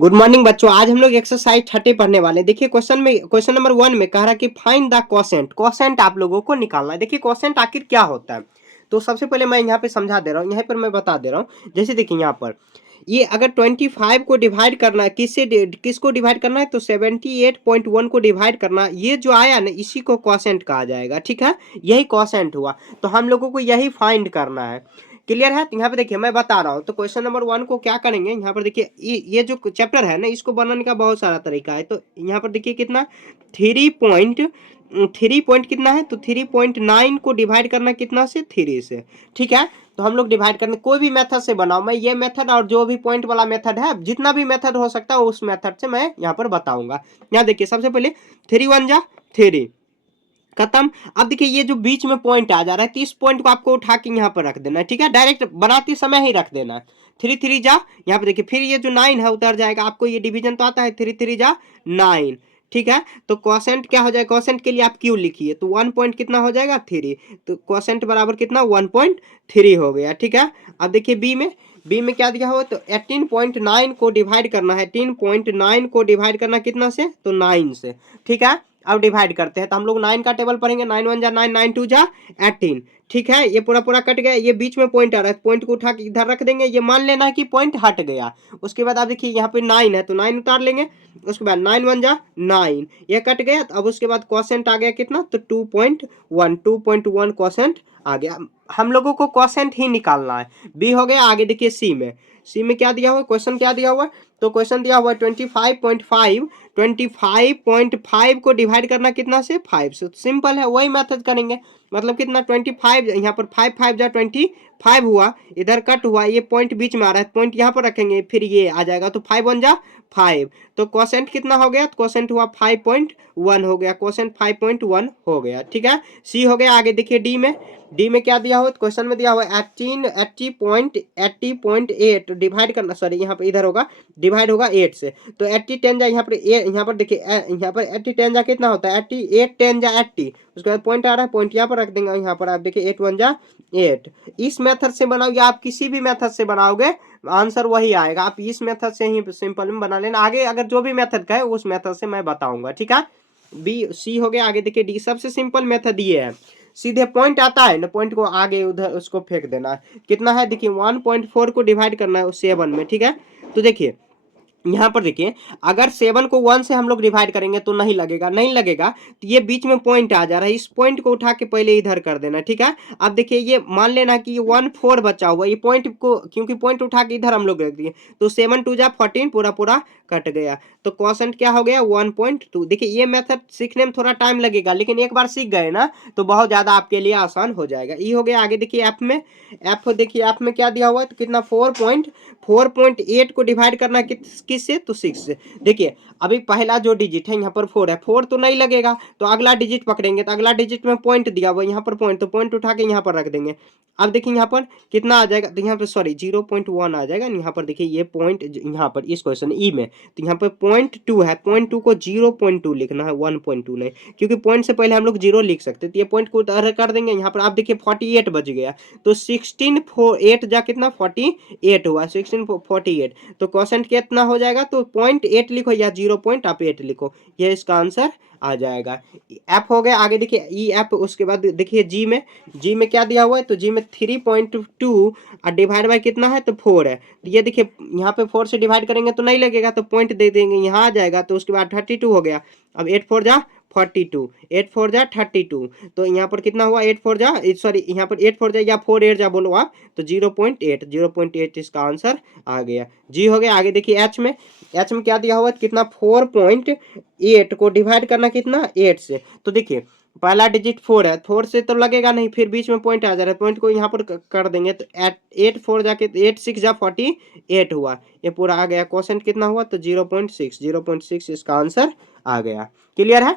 Good morning बच्चों। आज हम लोग एक्सरसाइज 30 पढ़ने वाले हैं। देखिए क्वेश्चन नंबर 1 में कह रहा है कि फाइंड द क्वोशेंट। क्वोशेंट आप लोगों को निकालना है। देखिए क्वोशेंट आखिर क्या होता है, तो सबसे पहले मैं यहाँ पे समझा दे रहा हूँ, यहाँ पर मैं बता दे रहा हूँ। जैसे देखिए यहाँ पर ये अगर 25 को डिवाइड करना है, किसको डिवाइड करना है, तो 78.1 को डिवाइड करना, ये जो आया ना इसी को क्वोशेंट कहा जाएगा। ठीक है, यही क्वोशेंट हुआ, तो हम लोगों को यही फाइंड करना है। क्लियर है। तो यहाँ पे देखिए मैं बता रहा हूँ, तो क्वेश्चन नंबर 1 को क्या करेंगे, यहाँ पर देखिए ये जो चैप्टर है ना इसको बनाने का बहुत सारा तरीका है। तो यहाँ पर देखिए कितना 3 पॉइंट कितना है, तो 3.9 को डिवाइड करना कितना से, 3 से। ठीक है, तो हम लोग डिवाइड करने कोई भी मेथड से बनाओ, मैं ये मेथड और जो भी पॉइंट वाला मेथड है, जितना भी मेथड हो सकता है उस मेथड से मैं यहाँ पर बताऊंगा। यहाँ देखिए सबसे पहले 3 1 जा 3 खत्म। अब देखिए ये जो बीच में पॉइंट आ जा रहा है, तो इस पॉइंट को आपको उठा के यहाँ पर रख देना है। ठीक है, डायरेक्ट बनाते समय ही रख देना है। 3 3 जा, यहाँ पे देखिए फिर ये जो 9 है उतर जाएगा। आपको ये डिवीजन तो आता है, 3 3 जा 9। ठीक है, तो क्वोशेंट क्या हो जाएगा, क्वोशेंट के लिए आप क्यू लिखिए, तो 1 पॉइंट कितना हो जाएगा 3, तो क्वोशेंट बराबर कितना 1.3 हो गया। ठीक है, अब देखिए बी में क्या दिया हो, तो 18.9 को डिवाइड करना है, 18.9 को डिवाइड करना कितना से, तो 9 से। ठीक है, अब डिवाइड करते हैं, तो हम लोग 9 का टेबल पढ़ेंगे, 9 1 जा 9, 9 2 जा 18। ठीक है, ये पूरा पूरा कट गया, ये बीच में पॉइंट आ रहा है, पॉइंट को उठा के इधर रख देंगे, ये मान लेना है कि पॉइंट हट गया। उसके बाद आप देखिए यहाँ पे 9 है, तो 9 उतार लेंगे। उसके बाद 9 1 जा 9, ये कट गया। अब उसके बाद क्वोशेंट आ गया कितना, तो 2.1 क्वोशेंट आ गया। हम लोगों को क्वोशेंट ही निकालना है। बी हो गया। आगे देखिए सी में क्या दिया हुआ है, क्वेश्चन क्या दिया हुआ है, तो क्वेश्चन दिया हुआ है 25.5 को डिवाइड करना कितना से, 5 से। सिंपल है, वही मेथड करेंगे। मतलब कितना 25, यहाँ पर 5 5 जा 25 हुआ, इधर कट हुआ, ये पॉइंट बीच में आ रहा है, पॉइंट यहाँ पर रखेंगे, फिर ये आ जाएगा, तो 5 1 जा 5। तो क्वोशेंट कितना हो गया, क्वोशेंट हुआ 5.1 हो गया, क्वोशेंट 5.1 हो गया। ठीक है, सी हो गया। आगे देखिए डी में क्या दिया हुआ, क्वेश्चन में दिया हुआ 80.8 डिवाइड करना, सॉरी यहाँ पर इधर होगा, डिवाइड होगा 8 से। तो 80 10 जा, यहाँ पर देखिए यहाँ पर 80 10 जा कितना होता है, 80 8 10 जा 80। उसके बाद पॉइंट आ रहा है, पॉइंट यहाँ पर रख देंगे। यहाँ पर आप देखिए 8 1 जा 8। इस मेथड से बनाओगे, आप किसी भी मेथड से बनाओगे आंसर वही आएगा। आप इस मेथड से ही सिंपल में बना लेना। आगे अगर जो भी मेथड का है उस मेथड से मैं बताऊंगा। ठीक है, बी सी हो गया। आगे देखिए डी, सबसे सिंपल मेथड ये है, सीधे पॉइंट आता है ना, पॉइंट को आगे उधर उसको फेंक देना है। कितना है देखिए 1.4 को डिवाइड करना है 7 में। ठीक है, तो देखिए यहाँ पर देखिए अगर 7 को 1 से हम लोग डिवाइड करेंगे तो नहीं लगेगा, तो ये बीच में पॉइंट आ जा रहा है, इस पॉइंट को उठा के पहले इधर कर देना। ठीक है, अब देखिए ये मान लेना कि ये 1 4 बचा हुआ, ये पॉइंट को क्योंकि पॉइंट उठा के इधर हम लोग रख दिए, तो 7 2 जा 14, पूरा पूरा कट गया। तो क्वोशेंट क्या हो गया 1.2। देखिए ये मेथड सीखने में थोड़ा टाइम लगेगा, लेकिन एक बार सीख गए ना तो बहुत ज्यादा आपके लिए आसान हो जाएगा। ये हो गया। आगे देखिए एफ देखिए एफ में क्या दिया हुआ है, तो कितना 4.8 को डिवाइड करना किस से, तो 6 से। देखिए अभी पहला जो डिजिट है यहाँ पर 4 है, 4 तो नहीं लगेगा, तो अगला डिजिट पकड़ेंगे, तो अगला डिजिट में पॉइंट दिया हुआ यहाँ पर पॉइंट, तो पॉइंट उठा के यहाँ पर रख देंगे। अब देखिए यहाँ पर कितना आ जाएगा, तो यहाँ पर सॉरी 0.1 आ जाएगा। यहाँ पर देखिए ये पॉइंट यहाँ पर इस क्वेश्चन ई में, तो यहाँ पर 0.2 है, 0.2 को 0.2 लिखना है, 1.2 नहीं, क्योंकि पॉइंट से पहले हम लोग 0 लिख सकते, तो ये पॉइंट को उधर कर देंगे। यहाँ पर आप देखिए 48 बज गया, तो 16 8 जा कितना 48 हुआ, 16 48। तो क्वोशेंट कितना हो जाएगा, तो 0.8 लिखो या 0.8 लिखो, ये इसका आंसर आ जाएगा। एफ हो गया। आगे देखिए ई एफ। उसके बाद देखिए जी में क्या दिया हुआ है, तो जी में 3.2 और डिवाइड बाय कितना है, तो 4 है। तो ये देखिए यहाँ पे 4 से डिवाइड करेंगे तो नहीं लगेगा, तो पॉइंट दे देंगे, यहाँ आ जाएगा। तो उसके बाद 32 हो गया। अब 8 4 जा 42, 8 4 जा 32, तो यहाँ पर कितना हुआ 8 4 जा, सॉरी यहाँ पर 8 4 जा या 4 8 जा बोलो आप, तो 0.8 इसका आंसर आ गया। जी हो गया। आगे देखिए एच में क्या दिया हुआ है, कितना 4.8 को डिवाइड करना कितना 8 से। तो देखिए पहला डिजिट 4 है, 4 से तो लगेगा नहीं, फिर बीच में पॉइंट आ जा रहा है, पॉइंट को यहाँ पर कर देंगे, तो 8 4 जाके 8 6 जा 48 हुआ, ये पूरा आ गया। क्वोशेंट कितना हुआ, तो 0.6 इसका आंसर आ गया। क्लियर है,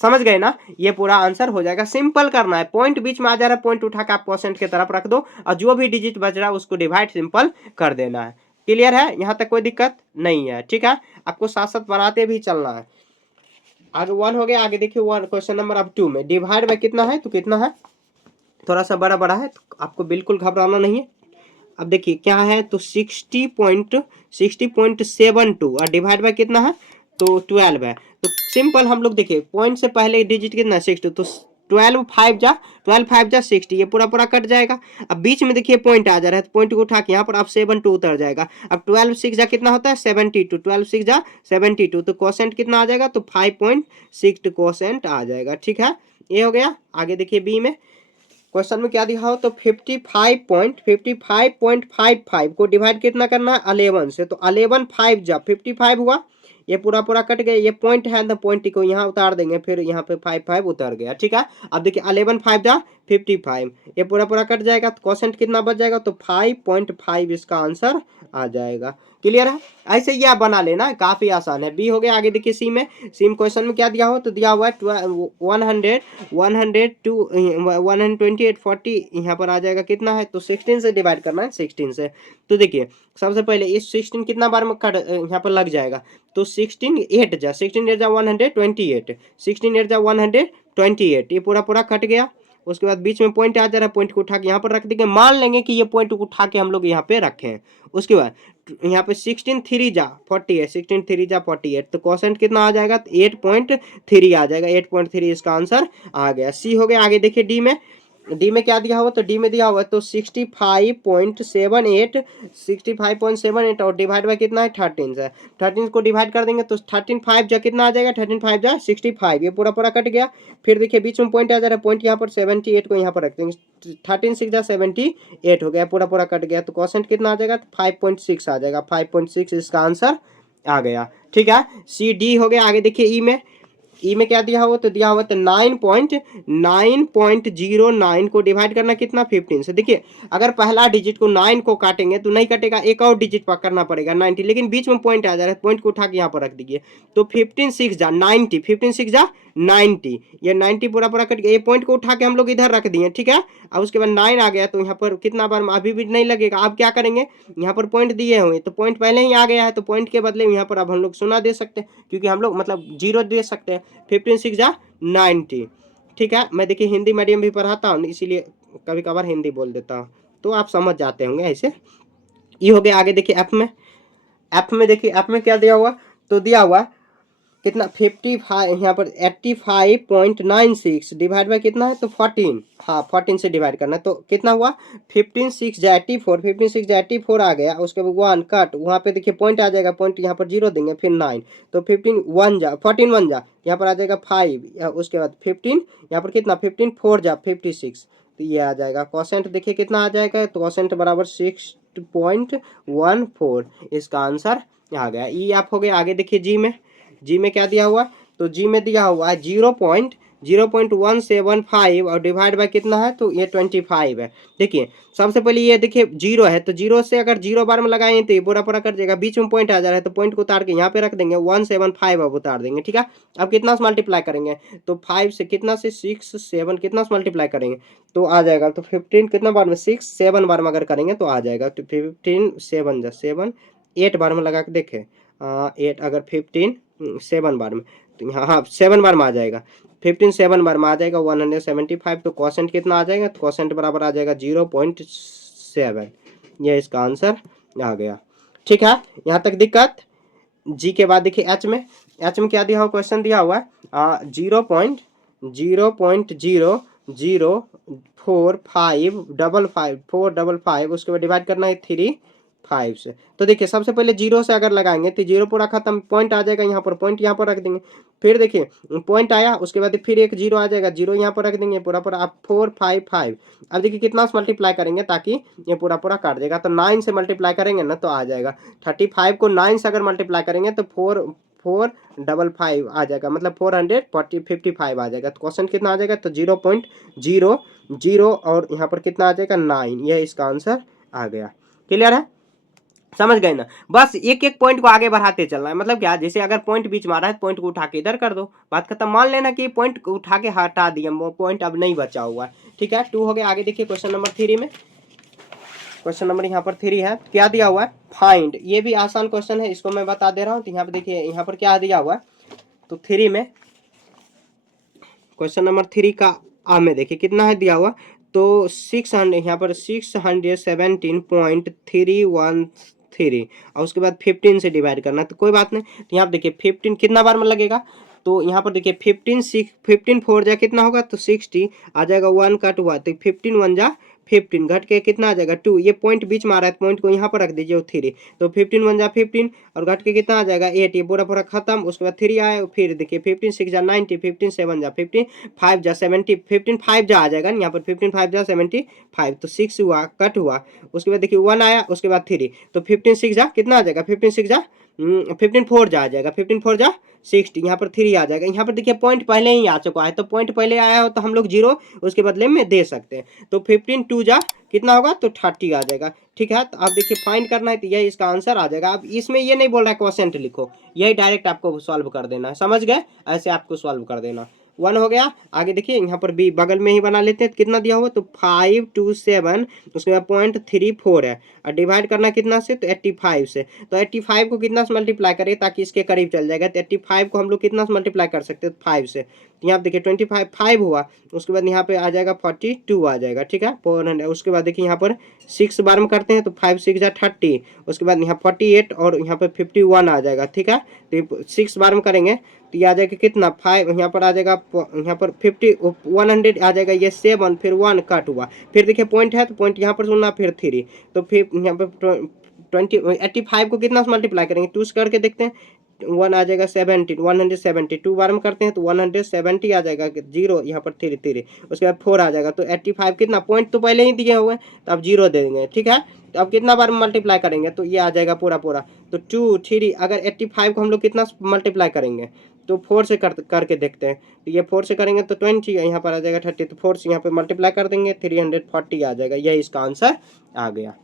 समझ गए ना, ये पूरा आंसर हो जाएगा। सिंपल करना है, पॉइंट बीच में आ जा रहा है, पॉइंट उठा के आप क्वोशेंट की तरफ रख दो, और जो भी डिजिट बच रहा है उसको डिवाइड सिंपल कर देना है। क्लियर है, यहाँ तक कोई दिक्कत नहीं है। ठीक है, आपको साथ साथ बनाते भी चलना है। आगे 1 हो गया। आगे देखिए 1 क्वेश्चन नंबर अब 2 में डिवाइड बाय कितना है, तो कितना है, थोड़ा सा बड़ा है, तो आपको बिल्कुल घबराना नहीं है। अब देखिए क्या है, तो 60.72 और डिवाइड बाय कितना है, तो 12 है। तो सिंपल हम लोग देखिए पॉइंट से पहले डिजिट कितना है 60, तो 12 5 जा 60, ये पूरा पूरा कट जाएगा। अब बीच में देखिए पॉइंट आ जा रहा है, तो पॉइंट को उठा के यहाँ पर अब 7 2 उतर जाएगा। अब 12 6 जा कितना होता है 72, 12 6 जा 72, तो कोसेंट कितना आ जाएगा, तो 5.6 कोसेंट आ जाएगा। ठीक है, ये हो गया। आगे देखिए बी में क्वेश्चन में क्या दिया हो, तो 55.55 को डिवाइड कितना करना है 11 से, तो 11 5 जा 55 हुआ, ये पूरा पूरा कट गया, ये पॉइंट है तो पॉइंट को यहाँ उतार देंगे, फिर यहाँ पे 5 5 उतर गया। ठीक है, अब देखिए 11 5 जा 55, ये पूरा पूरा कट जाएगा, तो क्वेश्चन कितना बच जाएगा, तो 5.5 इसका आंसर आ जाएगा। क्लियर है, ऐसे ही आप बना लेना, काफी आसान है। बी हो गया। आगे देखिए सी में क्वेश्चन में क्या दिया हो, तो दिया हुआ है 100 128 40, यहाँ पर आ जाएगा कितना है, तो 16 से डिवाइड करना है 16 से। तो देखिए सबसे पहले इस 16 कितना बार में कट यहाँ पर लग जाएगा, तो 16 8 जा 16 8 जा 128, 16 8 जा 128, ये पूरा पूरा कट गया। उसके बाद बीच में पॉइंट आ जा रहा है, पॉइंट को उठा के यहाँ पर रख देंगे, मान लेंगे कि ये पॉइंट को उठा के हम लोग यहाँ पे रखे हैं। उसके बाद यहाँ पे 16 3 जा 40 है, 16 3 जा 48, तो क्वोशेंट कितना आ जाएगा, 8.3 आ जाएगा, 8.3 इसका आंसर आ गया। सी हो गया। आगे देखिए डी में क्या दिया हुआ, तो डी में दिया हुआ है तो 65.78 और डिवाइड बाय कितना है 13 से, 13 को डिवाइड कर देंगे तो 13 5 जा कितना आ जाएगा, 13 5 जा 65, ये पूरा पूरा कट गया। फिर देखिए बीच में पॉइंट आ जा रहा है, पॉइंट यहाँ पर 78 को यहाँ पर रख देंगे, 13 6 जा 78 हो गया, पूरा पूरा कट गया, तो क्वोशेंट कितना आ जाएगा, 5.6 आ जाएगा, 5.6 इसका आंसर आ गया। ठीक है, सी डी हो गया। आगे देखिए ई में क्या दिया हुआ, तो दिया हुआ तो 9.9.09 को डिवाइड करना कितना 15 से। देखिए अगर पहला डिजिट को 9 को काटेंगे तो नहीं कटेगा, एक और डिजिट पकड़ना पड़ेगा 90, लेकिन बीच में पॉइंट आ जा रहा है, पॉइंट को उठा के यहाँ पर रख दीजिए, तो 15 6 जा 90, 15 6 जा 90, ये 90 पूरा पूरा कट गया, ये पॉइंट को उठा के हम लोग इधर रख दिए। ठीक है, अब उसके बाद 9 आ गया, तो यहाँ पर कितना बार अभी भी नहीं लगेगा। अब क्या करेंगे, यहाँ पर पॉइंट दिए हुए, तो पॉइंट पहले ही आ गया है, तो पॉइंट के बदले यहाँ पर अब हम लोग सुना दे सकते हैं, क्योंकि हम लोग मतलब 0 दे सकते हैं। 15 6 जा 90। ठीक है, मैं देखिए हिंदी मीडियम भी पढ़ाता हूँ, इसीलिए कभी कभार हिंदी बोल देता हूँ, तो आप समझ जाते होंगे ऐसे। ये हो गया। आगे देखिए एफ में देखिए एफ में क्या दिया हुआ, तो दिया हुआ कितना 55, यहाँ पर 85.96 डिवाइड बाय कितना है, तो 14, हाँ 14 से डिवाइड करना है, तो कितना हुआ 15 6 जा 84, 15 6 जा 84 आ गया। उसके बाद 1 कट, वहाँ पे देखिए पॉइंट आ जाएगा, पॉइंट यहाँ पर 0 देंगे, फिर 9, तो 14 1 जा यहाँ पर आ जाएगा 5, उसके बाद 15 यहाँ पर कितना 15 4 जा 56, तो ये आ जाएगा। क्वोशेंट देखिए कितना आ जाएगा, तो क्वोशेंट बराबर 6.14, इसका आंसर आ गया। ई आप हो गया। आगे देखिए जी में क्या दिया हुआ, तो जी में दिया हुआ है 0.175 और डिवाइड बाय कितना है, तो ये 25 है। देखिए सबसे पहले ये देखिए 0 है, तो 0 से अगर 0 बार में लगाएंगे तो ये पूरा पूरा कट जाएगा। बीच में पॉइंट आ जा रहा है, तो पॉइंट को उतार के यहाँ पे रख देंगे, 175 अब उतार देंगे। ठीक है, अब कितना से मल्टीप्लाई करेंगे, तो 5 से कितना से 6 7 कितना से मल्टीप्लाई करेंगे, तो आ जाएगा, तो 15 कितना बार में 6 7 बार में अगर करेंगे तो आ जाएगा, तो 15 7 जा 7 8 बार में लगा के देखें, 8 अगर 15 7 बार में, तो यहाँ हाँ 7 बार में आ जाएगा, 15 7 बार में आ जाएगा 175, तो क्वोशेंट कितना आ जाएगा, तो क्वोशेंट बराबर आ जाएगा 0.7, ये इसका आंसर आ गया। ठीक है, यहाँ तक दिक्कत। जी के बाद देखिए एच में क्या दिया हुआ, क्वेश्चन दिया हुआ है 0.0.04555 उसके बाद डिवाइड करना है 3 5 से। तो देखिए सबसे पहले 0 से अगर लगाएंगे तो 0 पूरा खत्म, पॉइंट आ जाएगा यहाँ पर, पॉइंट यहाँ पर रख देंगे। फिर देखिए पॉइंट आया, उसके बाद फिर एक 0 आ जाएगा, 0 यहाँ पर रख देंगे, पूरा पूरा आप 4 5 5। अब देखिए कितना से मल्टीप्लाई करेंगे ताकि ये पूरा पूरा काट देगा, तो 9 से मल्टीप्लाई करेंगे ना तो आ जाएगा 35 को 9 से अगर मल्टीप्लाई करेंगे तो 455 आ जाएगा, मतलब 455 आ जाएगा। तो क्वेश्चन कितना आ जाएगा, तो 0.00 और यहाँ पर कितना आ जाएगा 9, यह इसका आंसर आ गया। क्लियर है, समझ गए ना। बस एक एक पॉइंट को आगे बढ़ाते चलना है, मतलब क्या, जैसे अगर पॉइंट बीच में आ रहा है पॉइंट को उठा के इधर कर दो, बात खत्म। मान लेना कि पॉइंट को उठा के हटा दिया, पॉइंट अब नहीं बचा हुआ है। ठीक है, 2 हो गया। आगे देखिए क्वेश्चन नंबर 3 में, क्वेश्चन नंबर यहाँ पर 3 है, क्या दिया हुआ है फाइंड। ये भी आसान क्वेश्चन है, इसको मैं बता दे रहा हूँ। तो यहाँ पर देखिए यहाँ पर क्या दिया हुआ है, तो 3 में क्वेश्चन नंबर 3 का में देखिए कितना है दिया हुआ, तो 600 यहाँ पर 617.313 और उसके बाद 15 से डिवाइड करना है। तो कोई बात नहीं, तो यहाँ पर देखिए 15 कितना बार में लगेगा, तो यहाँ पर देखिए 15 4 जा कितना होगा, तो 60 आ जाएगा, 1 कट हुआ तो 15 1 जा 15 घट के कितना आ जाएगा 2, ये पॉइंट बीच में आ रहा है, पॉइंट को यहाँ पर रख दीजिए 3, तो 15 1 जा 15 और घट के कितना आ जाएगा 8, ये पूरा पूरा खत्म। उसके बाद 3 आए, फिर देखिए 15 6 जा 90, 15 7 जा 15, 5 जा 70, 15 5 जा आ जाएगा यहाँ पर 15 5 जा 75, तो 6 हुआ कट हुआ। उसके बाद देखिए 1 आया, उसके बाद 3, तो 15 6 जा कितना आ जाएगा 15 6 जा 15 4 जा आ जाएगा, 15 4 जा 60, यहाँ पर 3 आ जाएगा। यहाँ पर देखिए पॉइंट पहले ही आ चुका है, तो पॉइंट पहले आया हो तो हम लोग 0 उसके बदले में दे सकते हैं, तो 15 2 जा कितना होगा, तो 30 आ जाएगा। ठीक है, तो अब देखिए फाइंड करना है, तो यही इसका आंसर आ जाएगा। अब इसमें ये नहीं बोल रहा है क्वेश्चन लिखो, यही डायरेक्ट आपको सॉल्व कर देना है, समझ गए, ऐसे आपको सॉल्व कर देना। 1 हो गया। आगे देखिए यहाँ पर भी बगल में ही बना लेते हैं, कितना दिया हुआ, तो 5 2 7, उसके बाद 0.34 है, और डिवाइड करना कितना से, तो 85 से, तो 85 को कितना से मल्टीप्लाई करें ताकि इसके करीब चल जाएगा, तो 85 को हम लोग कितना से मल्टीप्लाई कर सकते हैं, 5 से, तो यहाँ देखिए 25 5 हुआ, उसके बाद यहाँ पे आ जाएगा 42 आ जाएगा। ठीक है, 400, उसके बाद देखिए यहाँ पर 6 बार में करते हैं, तो 5 6 जा 30, उसके बाद यहाँ 48 और यहाँ पे 51 आ जाएगा। ठीक है, तो 6 बार में करेंगे तो ये आ जाएगा कितना 5, यहाँ पर आ जाएगा, यहाँ पर 50 100 आ जाएगा, ये 7 फिर 1 कट हुआ, फिर देखिए पॉइंट है तो पॉइंट यहाँ पर सुनना, फिर 3, तो फिर यहाँ पर 85 को कितना से मल्टीप्लाई करेंगे, 2 से करके देखते हैं, 1 आ जाएगा 17 170, 2 बार में करते हैं तो 170 आ जाएगा, 0 यहाँ पर 3 3, उसके बाद 4 आ जाएगा, तो 85 कितना, पॉइंट तो पहले ही दिए हुए हैं तो अब 0 दे देंगे। ठीक है, तो अब कितना बार मल्टीप्लाई करेंगे, तो ये आ जाएगा पूरा पूरा, तो 2 3, अगर 85 को हम लोग कितना मल्टीप्लाई करेंगे, तो 4 से करके देखते हैं, तो ये 4 से करेंगे तो 20, यहाँ पर आ जाएगा 30, तो 4 से यहाँ पे मल्टीप्लाई कर देंगे 340 आ जाएगा, यही इसका आंसर आ गया।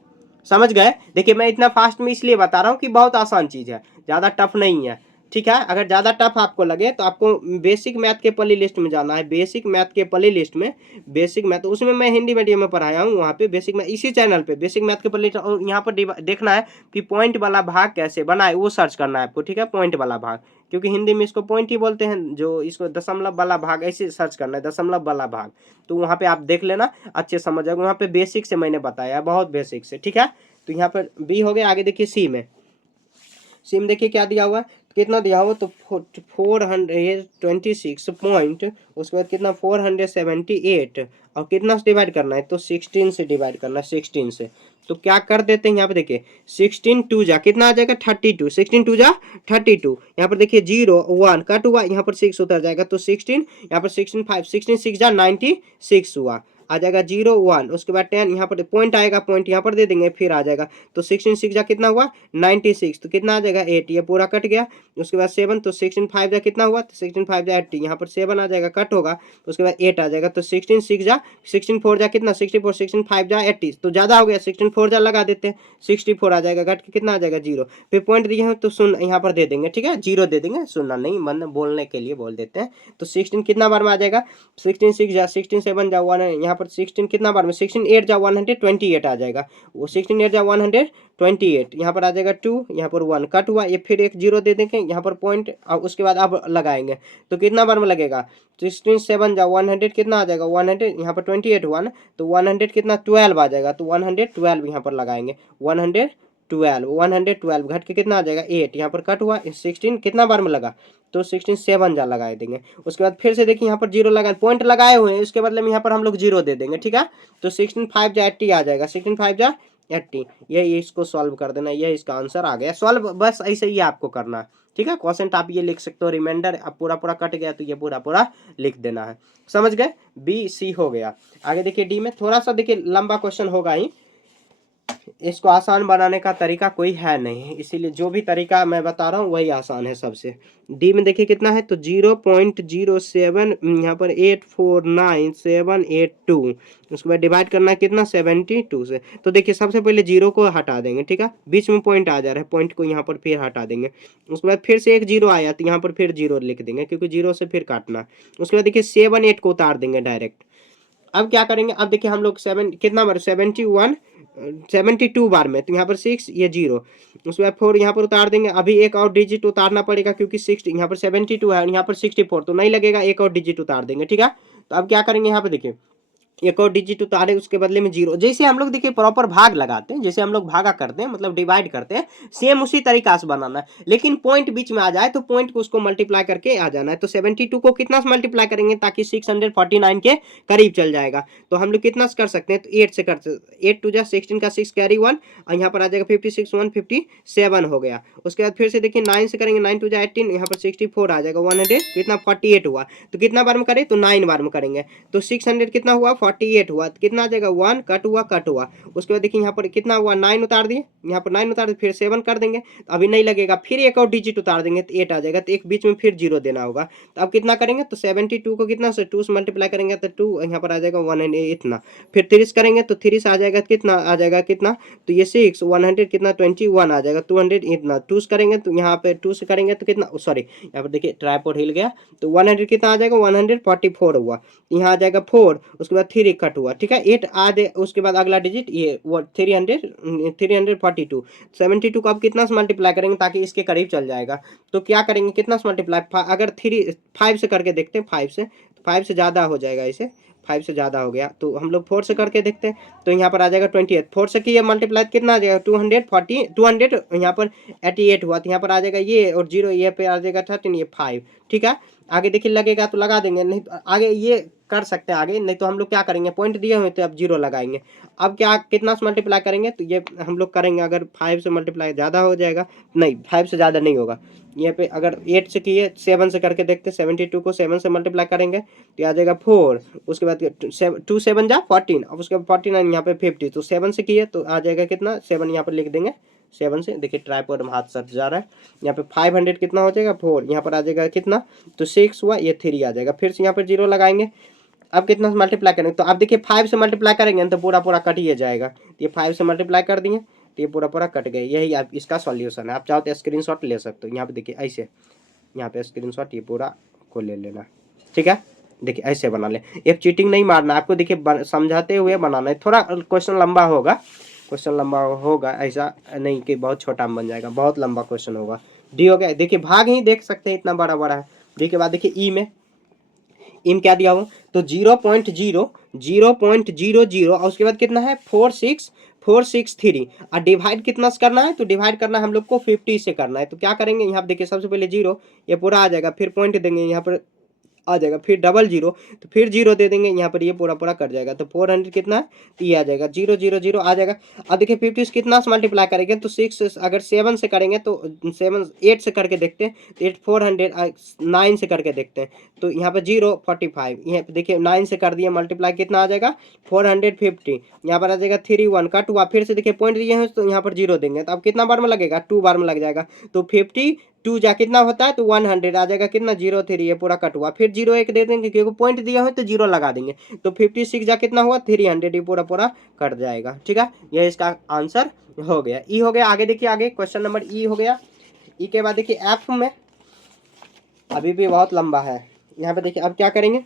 समझ गए, देखिए मैं इतना फास्ट में इसलिए बता रहा हूँ कि बहुत आसान चीज़ है, ज़्यादा टफ नहीं है। ठीक है, अगर ज़्यादा टफ आपको लगे तो आपको बेसिक मैथ के प्ले लिस्ट में जाना है, बेसिक मैथ के प्ले लिस्ट में, बेसिक मैथ उसमें मैं हिंदी मीडियम में पढ़ाया हूँ, वहाँ पे बेसिक मैथ इसी चैनल पे बेसिक मैथ के प्ले लिस्ट, और यहाँ पर देखना है कि पॉइंट वाला भाग कैसे बना है वो सर्च करना है आपको। ठीक है, पॉइंट वाला भाग, क्योंकि हिंदी में इसको पॉइंट ही बोलते हैं, जो इसको दशमलव वाला भाग ऐसे सर्च करना है, दशमलव वाला भाग, तो वहाँ पे आप देख लेना, अच्छे समझ जाएगा, वहाँ पे बेसिक से मैंने बताया, बहुत बेसिक से। ठीक है, तो यहाँ पर बी हो गया। आगे देखिए सी में, सी में देखिए क्या दिया हुआ है, कितना दिया हुआ, तो 426 पॉइंट, उसके बाद कितना 478, और कितना से डिवाइड करना है, तो 16 से डिवाइड करना है, 16 से, तो क्या कर देते हैं यहाँ पे देखिए 16 2 जा कितना आ जाएगा 32, 16 2 जा 32, यहाँ पर देखिए 0 1 कट हुआ, यहाँ पर 6 उतर जाएगा, तो 16, यहाँ पर 16 5 16 6 जा 96 हुआ, आ जाएगा 0 1, उसके बाद 10, यहाँ पर पॉइंट आएगा, पॉइंट यहाँ पर दे देंगे, फिर आ जाएगा, तो 16 6 जा कितना हुआ 96, तो कितना आ जाएगा 8, ये पूरा कट गया। उसके बाद 7, तो 16 5 जा कितना हुआ, तो 16 5 जा 80, यहाँ पर 7 आ जाएगा, कट होगा, उसके बाद 8 आ जाएगा, तो 16 6 जा 16 4 जा कितना 64, 16 5 जा 80, तो ज़्यादा हो गया, 16 4 जा लगा देते हैं, 64 आ जाएगा, घट के कितना आ जाएगा 0, फिर पॉइंट दिए हैं तो सुन यहाँ पर दे देंगे। ठीक है, 0 दे देंगे, सुनना नहीं, मन बोलने के लिए बोल देते हैं, तो 16 कितना बार में आ जाएगा, 16 6 जा 16 7 जा 1, यहाँ पर 16 कितना बार में 16 8 जा 128 आ जाएगा, वो 16 8 जा 128, यहाँ पर आ जाएगा 2, यहाँ पर 1 कट हुआ, ये फिर एक 0 दे देंगे, यहाँ पर पॉइंट, और उसके बाद अब लगाएंगे, तो कितना बार में लगेगा 16 7 जा 100 कितना आ जाएगा 100, यहाँ पर 28 1, तो 100 कितना 12 आ जाएगा, तो 112 यहाँ पर लगाएंगे, 112 घट के कितना आ जाएगा 8, यहाँ पर कट हुआ, 16 कितना बार में लगा, तो 16 7 जा लगा देंगे। उसके बाद फिर से देखिए यहाँ पर 0 लगा, पॉइंट लगाए हुए हैं, उसके बदले में यहाँ पर हम लोग 0 दे देंगे। ठीक है, तो 16 5 जा 80 आ जाएगा, 16 5 जा 80, ये इसको सॉल्व कर देना, ये इसका आंसर आ गया सॉल्व, बस ऐसे ही आपको करना है। ठीक है, क्वेश्चन आप ये लिख सकते हो, रिमाइंडर अब पूरा पूरा कट गया तो ये पूरा पूरा लिख देना है। समझ गए, बी सी हो गया। आगे देखिए डी में थोड़ा सा देखिए लंबा क्वेश्चन होगा ही, इसको आसान बनाने का तरीका कोई है नहीं, इसीलिए जो भी तरीका मैं बता रहा हूँ वही आसान है सबसे। डी में देखिए कितना है, तो 0.07 यहाँ पर 849782, उसके बाद डिवाइड करना है कितना 72 से, तो देखिए सबसे पहले 0 को हटा देंगे। ठीक है, बीच में पॉइंट आ जा रहा है, पॉइंट को यहाँ पर फिर हटा देंगे, उसके बाद फिर से एक 0 आया तो यहाँ पर फिर 0 लिख देंगे, क्योंकि 0 से फिर काटना। उसके बाद देखिए 7 8 को उतार देंगे डायरेक्ट। अब क्या करेंगे, अब देखिए हम लोग 7 कितना बार 72 बार में, तो यहाँ पर 6 ये 0, उसके बाद 4 यहाँ पर उतार देंगे, अभी एक और डिजिट उतारना पड़ेगा, क्योंकि 6 यहाँ पर 72 है और यहाँ पर 64, तो नहीं लगेगा, एक और डिजिट उतार देंगे। ठीक है, तो अब क्या करेंगे यहाँ पे देखिए एक और डिजिट उतारे उसके बदले में जीरो। जैसे हम लोग देखिए प्रॉपर भाग लगाते हैं, जैसे हम लोग भागा करते हैं मतलब डिवाइड करते हैं, सेम उसी तरीका से बनाना है। लेकिन पॉइंट बीच में आ जाए तो पॉइंट को उसको मल्टीप्लाई करके आ जाना है। तो 72 को कितना से मल्टीप्लाई करेंगे ताकि 649 के करीब चल जाएगा। तो हम लोग कितना से कर सकते हैं, तो 8 से कर सकते, 8 टू जा 16 का 6 कैरी 1 और यहाँ पर आ जाएगा 56 157 हो गया। उसके बाद फिर से देखिए 9 से करेंगे, 9 टू जा 18, यहाँ पर 64 आ जाएगा, 100 कितना 48 हुआ। तो कितना बार में करें, तो 9 बार में करेंगे। तो 600 कितना हुआ, 48 हुआ। तो कितना आ जाएगा, 1 कट हुआ कट हुआ। उसके बाद देखिए यहाँ पर कितना हुआ, 9 उतार दिए, यहाँ पर 9 उतार दिए, फिर 7 कर देंगे तो अभी नहीं लगेगा, फिर एक और डिजिट उतार देंगे तो 8 आ जाएगा। तो एक बीच में फिर जीरो देना होगा। तो अब कितना करेंगे, तो 72 को कितना से 2 से मल्टीप्लाई करेंगे तो 2 यहाँ पर आ जाएगा 100 इतना। फिर 3 करेंगे तो 3 से आ जाएगा कितना, आ जाएगा कितना, तो ये 6 100 कितना 21 आ जाएगा, 200 इतना। 2 करेंगे तो यहाँ पे 2 से करेंगे तो कितना, सॉरी यहाँ पर देखिए ट्राइपॉड हिल गया। तो 100 कितना आ जाएगा, 144 हुआ। यहाँ आ जाएगा 4, उसके बाद 3 कट हुआ, ठीक है 8 आ दे। उसके बाद अगला डिजिट ये 342 72 को अब कितना से मल्टीप्लाई करेंगे ताकि इसके करीब चल जाएगा। तो क्या करेंगे, कितना से मल्टीप्लाई, अगर 5 से करके देखते हैं, 5 से ज़्यादा हो जाएगा, इसे 5 से ज़्यादा हो गया तो हम लोग 4 से करके देखते हैं। तो यहाँ पर आ जाएगा 28, 4 से किया मल्टीप्लाई कितना आ जाएगा, 240 200 यहाँ पर 88 हुआ। तो यहाँ पर आ जाएगा ये और जीरो, ये पे आ जाएगा 13, ये 5, ठीक है। आगे देखिए लगेगा तो लगा देंगे, नहीं तो आगे ये कर सकते हैं आगे, नहीं तो हम लोग क्या करेंगे, पॉइंट दिए हुए थे अब जीरो लगाएंगे। अब क्या कितना से मल्टीप्लाई करेंगे, तो ये हम लोग करेंगे अगर 5 से मल्टीप्लाई ज़्यादा हो जाएगा, नहीं 5 से ज़्यादा नहीं होगा। यहाँ पे अगर 8 से किए, 7 से करके देखते, 72 को 7 से मल्टीप्लाई करेंगे तो आ जाएगा 4। उसके बाद 2 7 जा 14, अब उसके बाद 49 यहाँ पे 50। तो 7 से किए तो आ जाएगा कितना, 7 यहाँ पर लिख देंगे, 7 से देखिए ट्राइपॉड में हाथ सट जा रहा है। यहाँ पे 500 कितना हो जाएगा, 4 यहाँ पर आ जाएगा कितना, तो 6 हुआ, ये 3 आ जाएगा। फिर से यहाँ पर जीरो लगाएंगे। अब कितना से मल्टीप्लाई करेंगे, तो अब देखिए 5 से मल्टीप्लाई करेंगे तो पूरा पूरा कट ही जाएगा। ये 5 से मल्टीप्लाई कर दिए तो ये पूरा पूरा कट गया। यही आप इसका सॉल्यूशन है। आप चाहो तो स्क्रीनशॉट ले सकते हो। यहाँ पे देखिए ऐसे, यहाँ पे स्क्रीनशॉट ये पूरा को ले लेना, ठीक है। देखिए ऐसे बना ले, एक चीटिंग नहीं मारना आपको, देखिए समझाते हुए बनाना है। थोड़ा क्वेश्चन लंबा होगा, ऐसा नहीं कि बहुत छोटा बन जाएगा, बहुत लंबा क्वेश्चन होगा। डी हो गया, देखिए भाग ही देख सकते हैं इतना बड़ा बड़ा है। डी के बाद देखिए ई में क्या दिया हुआ, तो 0.0000 और उसके बाद कितना है 463 और डिवाइड कितना से करना है, तो डिवाइड करना है हम लोग को 50 से करना है। तो क्या करेंगे, यहाँ पे देखिए सबसे पहले जीरो, ये पूरा आ जाएगा, फिर पॉइंट देंगे यहाँ पर आ जाएगा, फिर डबल जीरो, तो फिर जीरो दे देंगे यहाँ पर, ये पूरा पूरा कट जाएगा। तो 400 कितना है, तो ये आ जाएगा 000 आ जाएगा। अब देखिए 50 कितना से मल्टीप्लाई करेंगे, तो 6 अगर 7 से करेंगे तो 8 से करके देखते हैं, तो 8 400 9 से करके देखते हैं, तो यहाँ पर 045, यहाँ पे देखिए 9 से कर दिए मल्टीप्लाई, कितना आ जाएगा 450, यहाँ पर आ जाएगा 3 1 कट हुआ। फिर से देखिए पॉइंट दिए हैं तो यहाँ पर जीरो देंगे, तो अब कितना बार में लगेगा, 2 बार में लग जाएगा। तो 52 जा कितना होता है, तो 100 आ जाएगा कितना 03, ये पूरा कट हुआ। फिर 01 दे देंगे क्योंकि पॉइंट दिया हो तो जीरो लगा देंगे। तो 56 जा कितना हुआ 300, ये पूरा पूरा कट जाएगा, ठीक है। ये इसका आंसर हो गया, ई हो गया। आगे देखिए, आगे क्वेश्चन नंबर ई हो गया। ई के बाद देखिए एफ में अभी भी बहुत लंबा है। यहाँ पे देखिए अब क्या करेंगे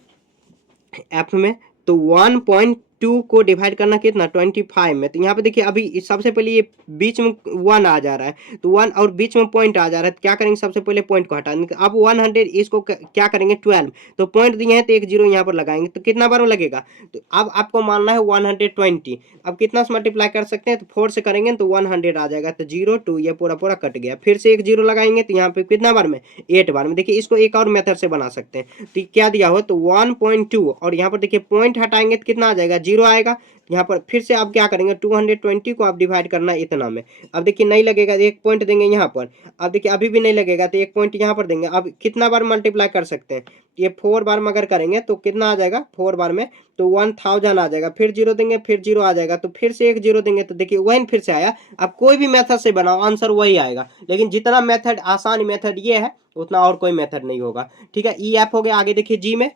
एफ में, तो 1.2 को डिवाइड करना कितना 25 में। तो यहाँ पे देखिए अभी सबसे पहले ये बीच में 1 आ जा रहा है, तो 1 और बीच में पॉइंट आ जा रहा है, तो क्या करेंगे सबसे पहले पॉइंट को हटा देंगे। अब 100 इसको क्या करेंगे 12, तो पॉइंट दिए हैं तो एक जीरो यहाँ पर लगाएंगे, तो कितना बार में लगेगा, तो अब आपको मानना है 120। अब कितना से मल्टीप्लाई कर सकते हैं, तो 4 से करेंगे तो 100 आ जाएगा, तो 02 ये पूरा पूरा कट गया। फिर से एक जीरो लगाएंगे तो यहाँ पे कितना बार में 8 बार में। देखिए इसको एक और मेथड से बना सकते हैं, तो क्या दिया हो, तो 1.2 और यहाँ पर देखिए पॉइंट हटाएंगे तो कितना आ जाएगा, जीरो आएगा। यहाँ पर फिर से आप क्या करेंगे 220 को आप डिवाइड करना है इतना में। अब देखिए नहीं लगेगा, एक पॉइंट देंगे यहाँ पर। अब देखिए अभी भी नहीं लगेगा, तो एक पॉइंट यहाँ पर देंगे। अब कितना बार मल्टीप्लाई कर सकते हैं, ये 4 बार में अगर करेंगे तो कितना आ जाएगा 4 बार में, तो 1000 आ जाएगा। फिर जीरो देंगे, फिर जीरो आ जाएगा, तो फिर से एक जीरो देंगे, तो देखिए वही फिर से आया। अब कोई भी मेथड से बनाओ आंसर वही आएगा, लेकिन जितना मेथड आसान मेथड ये है उतना और कोई मेथड नहीं होगा, ठीक है। ई एफ हो गया। आगे देखिए जी में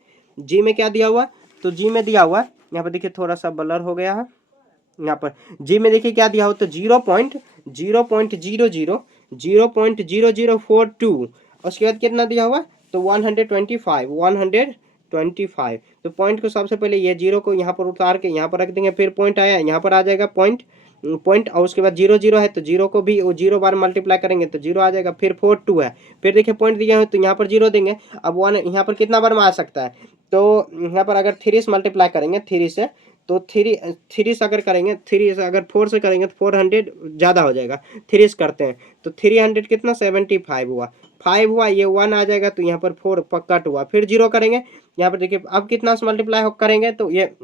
क्या दिया हुआ, तो जी में दिया हुआ यहाँ पर देखिए थोड़ा सा ब्लर हो गया है। यहाँ पर जी में देखिए क्या दिया हो, तो 0.000042, उसके बाद कितना दिया हुआ, तो 125। तो पॉइंट को सबसे पहले ये जीरो को यहाँ पर उतार के यहाँ पर रख देंगे, फिर पॉइंट आया यहाँ पर आ जाएगा पॉइंट, पॉइंट और उसके बाद 0 0 है तो 0 को भी वो 0 बार मल्टीप्लाई करेंगे तो 0 आ जाएगा। फिर 4 2 है, फिर देखिए पॉइंट दिया है तो यहाँ पर 0 देंगे। अब 1 यहाँ पर कितना बार में आ सकता है, तो यहाँ पर अगर 3 से मल्टीप्लाई करेंगे 3 से, तो 3 से अगर करेंगे 3 से अगर 4 से करेंगे तो 400 ज़्यादा हो जाएगा। 3 से करते हैं तो 300 कितना 75 हुआ, 5 हुआ, ये 1 आ जाएगा तो यहाँ पर 4 कट हुआ। फिर 0 करेंगे, यहाँ पर देखिए अब कितना से मल्टीप्लाई करेंगे तो ये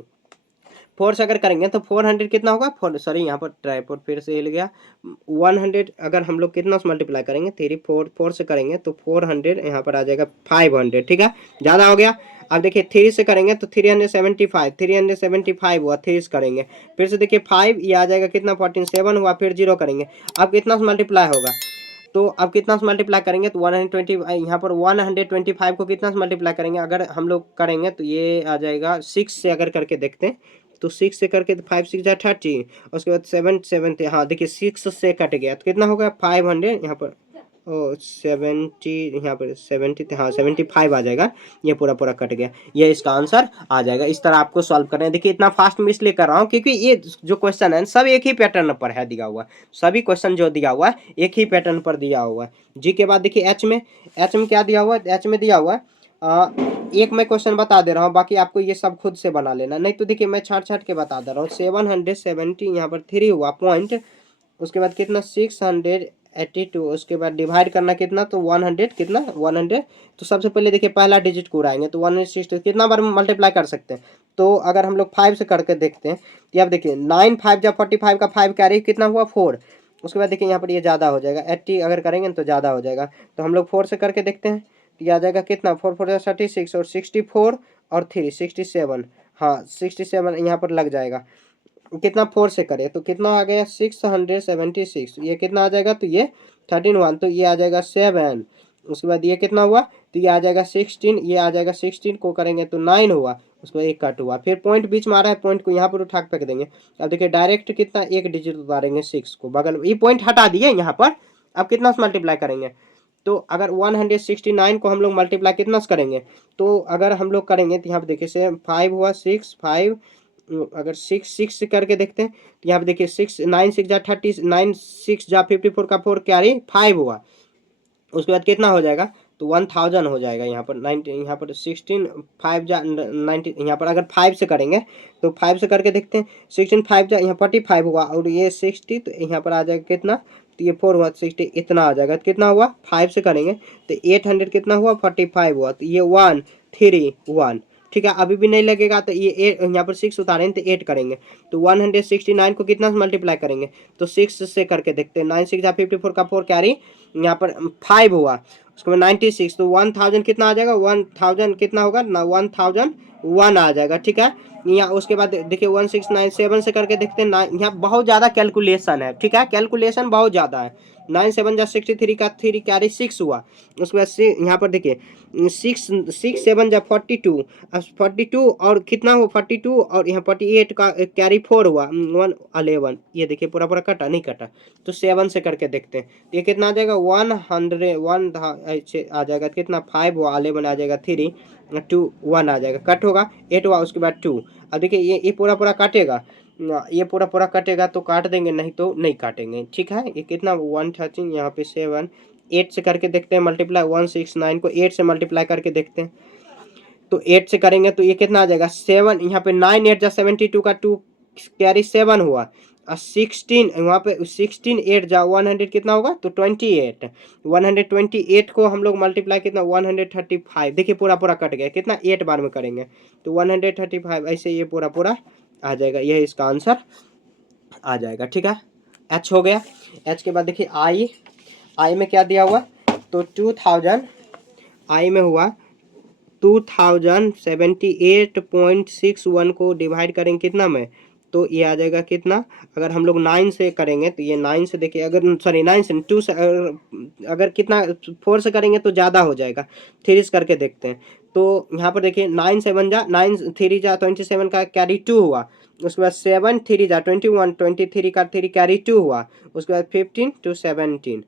4 से अगर करेंगे तो 400 कितना होगा, 4 सॉरी यहाँ पर ट्राइपॉड फिर से हिल गया। 100 अगर हम लोग कितना से मल्टीप्लाई करेंगे 4 से करेंगे तो 400 यहाँ पर आ जाएगा 500, ठीक है, ज़्यादा हो गया। अब देखिए 3 से करेंगे तो 375 हुआ, 3 से करेंगे। फिर से देखिए 5 ये आ जाएगा कितना 14 7 हुआ, फिर 0 करेंगे। अब कितना से मल्टीप्लाई होगा, तो अब कितना से मल्टीप्लाई करेंगे तो 120, यहाँ पर 125 को कितना से मल्टीप्लाई करेंगे अगर हम लोग करेंगे तो ये आ जाएगा 6 से अगर करके देखते हैं तो 6 से करके तो 5 6 जा 30, उसके बाद 7 7, हाँ देखिए 6 से कट गया तो कितना होगा 500, यहाँ पर ओ 70, यहाँ पर 70, हाँ 75 आ जाएगा। ये पूरा पूरा कट गया, ये इसका आंसर आ जाएगा। इस तरह आपको सॉल्व करना है। देखिए इतना फास्ट मैं इसलिए कर रहा हूँ क्योंकि ये जो क्वेश्चन है सब एक ही पैटर्न पर है दिया हुआ, सभी क्वेश्चन जो दिया हुआ है एक ही पैटर्न पर दिया हुआ है। जी के बाद देखिए एच में क्या दिया हुआ है, एच में दिया हुआ है एक मैं क्वेश्चन बता दे रहा हूँ, बाकी आपको ये सब खुद से बना लेना, नहीं तो देखिए मैं छाट छाट के बता दे रहा हूँ। 770 यहाँ पर 3 हुआ पॉइंट, उसके बाद कितना 682, उसके बाद डिवाइड करना कितना तो 100, कितना 100। तो सबसे पहले देखिए पहला डिजिट को उड़ाएंगे तो 160 कितना बार मल्टीप्लाई कर सकते हैं, तो अगर हम लोग 5 से करके देखते हैं तो अब देखिए 9 5 जब 45 का 5 कैरी कितना हुआ 4। उसके बाद देखिए यहाँ पर ये ज़्यादा हो जाएगा, 80 अगर करेंगे तो ज़्यादा हो जाएगा। तो हम लोग 4 से करके देखते हैं तो ये आ जाएगा कितना 4 4 36 और 64 और 3 67, हाँ 67 यहाँ पर लग जाएगा। कितना 4 से करें तो कितना आ गया 676, ये कितना आ जाएगा तो ये 13 1, तो ये आ जाएगा 7। उसके बाद ये कितना हुआ तो ये आ जाएगा 16, ये आ जाएगा 16 को करेंगे तो 9 हुआ, उसको एक कट हुआ। फिर पॉइंट बीच में आ रहा है, पॉइंट को यहाँ पर उठा के फेंक देंगे। अब देखिए डायरेक्ट कितना एक डिजिट उतारेंगे 6 को बगल में, ये पॉइंट हटा दिए यहाँ पर। अब कितना से मल्टीप्लाई करेंगे तो अगर 169 को हम लोग मल्टीप्लाई कितना से करेंगे, तो अगर हम लोग करेंगे तो यहाँ पे देखिए से 5 हुआ 6 5, अगर 6 करके देखते हैं तो यहाँ पे देखिए 6 9 6 जा 30, 9 6 जा 54 का 4 कैरी 5 हुआ। उसके बाद कितना हो जाएगा तो 1000 हो जाएगा। यहाँ पर 90, यहाँ पर 16 5 जा 90, यहाँ पर अगर 5 से करेंगे तो 5 से करके देखते हैं 16 5 जा यहाँ 45 हुआ और ये 60, तो यहाँ पर आ जाएगा कितना तो ये 4 हुआ 60, इतना आ जाएगा। तो कितना हुआ 5 से करेंगे तो 800 कितना हुआ 45 हुआ, तो ये 1 3 1, ठीक है। अभी भी नहीं लगेगा तो ये 8 यहाँ पर 6 उतारेंगे तो 8 करेंगे तो 169 को कितना से मल्टीप्लाई करेंगे तो 6 से करके देखते हैं। 9 6 जा 54 का 4 कैरी यहाँ पर 5 हुआ, उसके बाद 96, तो 1000 कितना आ जाएगा 1000 कितना होगा ना 1001 आ जाएगा, ठीक है। यहाँ उसके बाद देखिए 1697 से करके देखते हैं ना, यहाँ बहुत ज़्यादा कैलकुलेशन है, ठीक है, कैलकुलेशन बहुत ज़्यादा है। 9 7 जा 63 का 3 कैरी 6 हुआ, उसके बाद यहाँ पर देखिए 6 7 जा 42, 42 और कितना हुआ 42 और यहाँ 48 का कैरी 4 हुआ 111, ये देखिए पूरा पूरा कटा नहीं कटा, तो 7 से करके देखते हैं ये कितना आ जाएगा 101 आ जाएगा, कितना 5 हुआ 11 आ जाएगा 3 2 1 आ जाएगा, कट होगा 8 हुआ उसके बाद 2। अब देखिए ये पूरा पूरा काटेगा, ये पूरा पूरा कटेगा तो काट देंगे, नहीं तो नहीं काटेंगे, ठीक है। ये कितना 113, यहाँ पे 7 8 से करके देखते हैं मल्टीप्लाई, 169 को 8 से मल्टीप्लाई करके देखते हैं तो 8 से करेंगे तो ये कितना आ जाएगा 7, यहाँ पे 9 8 जा 72 का 2 कैरी 7 हुआ और 16 वहाँ पे 16 8 जा 100 कितना होगा तो 28, 128 को हम लोग मल्टीप्लाई कितना 135, देखिए पूरा पूरा कट गया, कितना 8 बार में करेंगे तो 135, ऐसे ये पूरा पूरा आ जाएगा, यह इसका आंसर आ जाएगा, ठीक है। एच हो गया। एच के बाद देखिए आई में क्या दिया हुआ तो 2000, आई में हुआ 2078.61 को डिवाइड करेंगे कितना में तो ये आ जाएगा कितना, अगर हम लोग 9 से करेंगे तो ये 9 से देखिए, अगर सॉरी 9 से 2 से अगर कितना 4 से करेंगे तो ज़्यादा हो जाएगा, 3 से करके देखते हैं तो यहाँ पर देखिए 9 7 जा 9 3 जा 27 का कैरी 2 हुआ, उसके बाद 7 3 जा 21, 23 का 3 कैरी 2 हुआ, उसके बाद 15 to 17,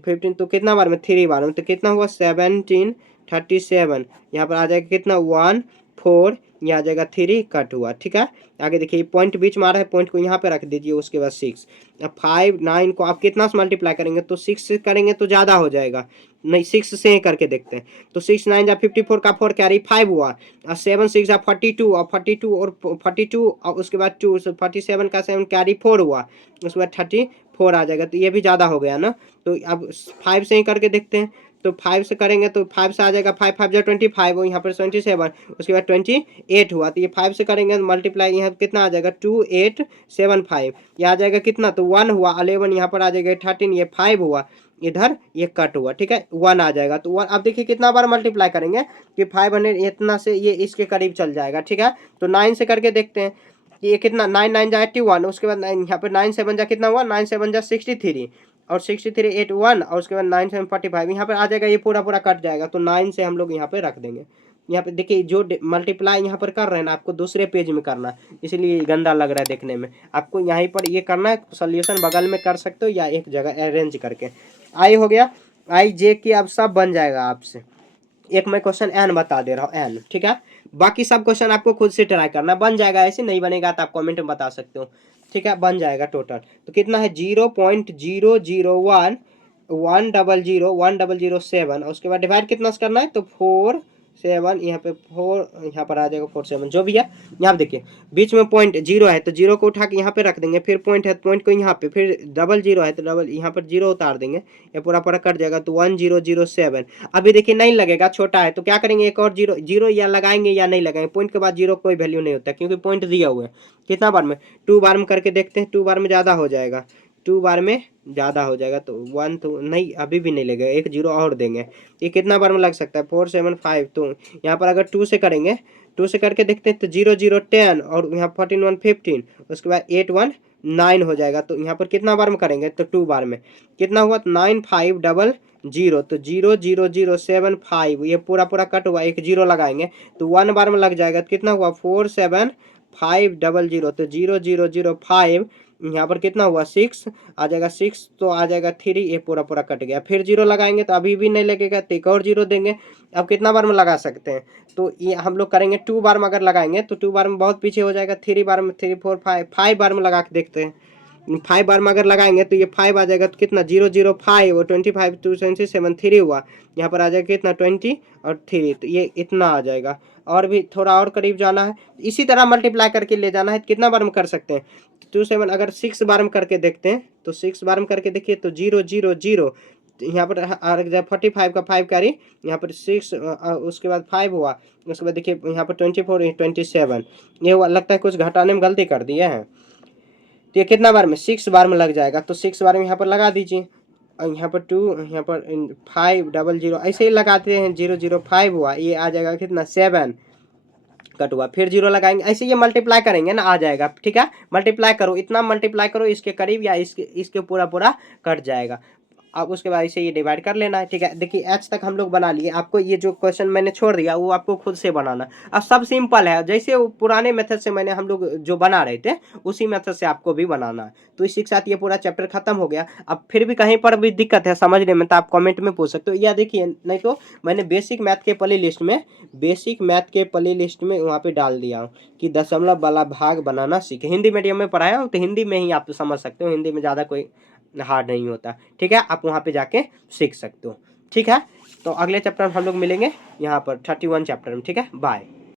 15 तो कितना बार में 3 बार में, तो कितना हुआ 17 37, यहाँ पर आ जाएगा कितना 1 4, यहाँ आ जाएगा 3 कट हुआ। ठीक है, आगे देखिए पॉइंट बीच में आ रहा है, पॉइंट को यहाँ पे रख दीजिए, उसके बाद 6। अब 5 9 को आप कितना से मल्टीप्लाई करेंगे, तो 6 से करेंगे तो ज़्यादा हो जाएगा, नहीं 6 से ही करके देखते हैं। तो 6 9 जा 54 का 4 कैरी 5 हुआ, और 7 6 जा 42, और 42 और 42 और उसके बाद 2 47 का 7 कैरी 4 हुआ, उसके बाद 34 आ जाएगा। तो ये भी ज़्यादा हो गया ना, तो अब 5 से ही करके देखते हैं। तो 5 से करेंगे तो 5 से आ जाएगा 5 5 जा 25, और यहाँ पर 27, उसके बाद 28 हुआ। तो ये 5 से करेंगे मल्टीप्लाई, यहाँ कितना आ जाएगा 2875, ये आ जाएगा कितना, तो 1 हुआ, 11 यहाँ पर आ जाएगा 13, ये 5 हुआ, इधर ये कट हुआ। ठीक है, 1 आ जाएगा। तो 1 अब देखिए कितना बार मल्टीप्लाई करेंगे कि 500 इतना से ये इसके करीब चल जाएगा। ठीक है, तो 9 से करके देखते हैं कि ये कितना, 9 9 जा 81, उसके बाद यहाँ पर 9 7 जा कितना हुआ, 9 7 जा 63, और 63 81, और उसके बाद 9 7 45, यहाँ पर आ जाएगा, ये पूरा पूरा कट जाएगा। तो 9 से हम लोग यहाँ पे रख देंगे। यहाँ पे देखिए जो मल्टीप्लाई यहाँ पर कर रहे हैं ना, आपको दूसरे पेज में करना है, इसलिए गंदा लग रहा है देखने में। आपको यहीं पर ये करना है, सोल्यूशन बगल में कर सकते हो या एक जगह अरेंज करके। आई हो गया, आई जे की अब सब बन जाएगा आपसे। एक मैं क्वेश्चन एन बता दे रहा हूँ, एन। ठीक है, बाकी सब क्वेश्चन आपको खुद से ट्राई करना, बन जाएगा। ऐसे नहीं बनेगा तो आप कमेंट में बता सकते हो। ठीक है, बन जाएगा टोटल। तो कितना है 0.001 1000107, उसके बाद डिवाइड कितना से करना है, तो 4 7, यहाँ पे 4, यहाँ पर आ जाएगा 4 7, जो भी है। यहाँ पे देखिए बीच में पॉइंट 0 है, तो 0 को उठा के यहाँ पे रख देंगे, फिर पॉइंट है, पॉइंट को यहाँ पे, फिर डबल 0 है तो डबल यहाँ पर 0 उतार देंगे, ये पूरा पूरा कट जाएगा। तो 1007। अभी देखिए नहीं लगेगा, छोटा है, तो क्या करेंगे, एक और 0 या लगाएंगे या नहीं लगाएंगे। पॉइंट के बाद 0 कोई वैल्यू नहीं होता, क्योंकि पॉइंट दिया हुआ है। कितना बार में, 2 बार में करके देखते हैं, 2 बार में ज़्यादा हो जाएगा, 2 बार में ज़्यादा हो जाएगा। तो 1 तो नहीं, अभी भी नहीं लगेगा, एक 0 और देंगे। ये कितना बार में लग सकता है, 4 7 5। तो यहाँ पर अगर 2 से करेंगे, 2 से करके देखते हैं, तो 0 0 10, और यहाँ 14 1 15, उसके बाद 8 1 9 हो जाएगा। तो यहाँ पर कितना बार में करेंगे, तो 2 बार में कितना हुआ, 9 5 0 0, तो 0 0 0 7 5, ये पूरा पूरा कट हुआ, एक 0 लगाएंगे तो 1 बार में लग जाएगा। तो कितना हुआ 4 7 5 0 0, तो 0 0 0 5, यहाँ पर कितना हुआ 6 आ जाएगा, 6 तो आ जाएगा 3, ये पूरा पूरा कट गया। फिर 0 लगाएंगे तो अभी भी नहीं लगेगा, तो एक और 0 देंगे। अब कितना बार में लगा सकते हैं, तो ये हम लोग करेंगे 2 बार में, अगर लगाएंगे तो 2 बार में बहुत पीछे हो जाएगा, 3 बार में 3 4 5 5 बार में लगा के देखते हैं। 5 बार में अगर लगाएंगे तो ये 5 आ जाएगा, तो कितना 0 0 5 और 25 2 27 3 हुआ, यहाँ पर आ जाएगा कितना 20 और 3, तो ये इतना आ जाएगा। और भी थोड़ा और करीब जाना है, इसी तरह मल्टीप्लाई करके ले जाना है। कितना बार में कर सकते हैं, 2 7, अगर 6 बार में करके देखते हैं, तो 6 बार में करके देखिए, तो 0 0 0, यहाँ पर 45 का 5 कैरी, यहाँ पर 6, उसके बाद 5 हुआ, उसके बाद देखिए यहाँ पर 24 27, ये हुआ। लगता है कुछ घटाने में गलती कर दिए हैं, तो ये कितना बार में, 6 बार में लग जाएगा। तो 6 बार में यहाँ पर लगा दीजिए, और यहाँ पर 2, यहाँ पर 5 0 0, ऐसे ही लगाते हैं। 0 0 5 हुआ, ये आ जाएगा कितना 7 कट हुआ, फिर 0 लगाएंगे, ऐसे ये मल्टीप्लाई करेंगे ना, आ जाएगा। ठीक है, मल्टीप्लाई करो, इतना मल्टीप्लाई करो इसके करीब, या इसके पूरा पूरा कट जाएगा। अब उसके बाद इसे ये डिवाइड कर लेना है। ठीक है, देखिए एच तक हम लोग बना लिए। आपको ये जो क्वेश्चन मैंने छोड़ दिया वो आपको खुद से बनाना। अब सब सिंपल है, जैसे वो पुराने मेथड से मैंने हम लोग जो बना रहे थे उसी मेथड से आपको भी बनाना है। तो इसी के साथ ये पूरा चैप्टर खत्म हो गया। अब फिर भी कहीं पर भी दिक्कत है समझने में तो आप कमेंट में पूछ सकते हो, या देखिए नहीं तो मैंने बेसिक मैथ के प्ले लिस्ट में वहाँ पे डाल दिया हूँ कि दशमलव वाला भाग बनाना सीखे। हिंदी मीडियम में पढ़ाया हूँ, तो हिंदी में ही आप समझ सकते हो, हिंदी में ज़्यादा कोई हार्ड नहीं होता। ठीक है, आप वहाँ पे जाके सीख सकते हो। ठीक है, तो अगले चैप्टर में हम लोग मिलेंगे यहाँ पर 31 चैप्टर में। ठीक है, बाय।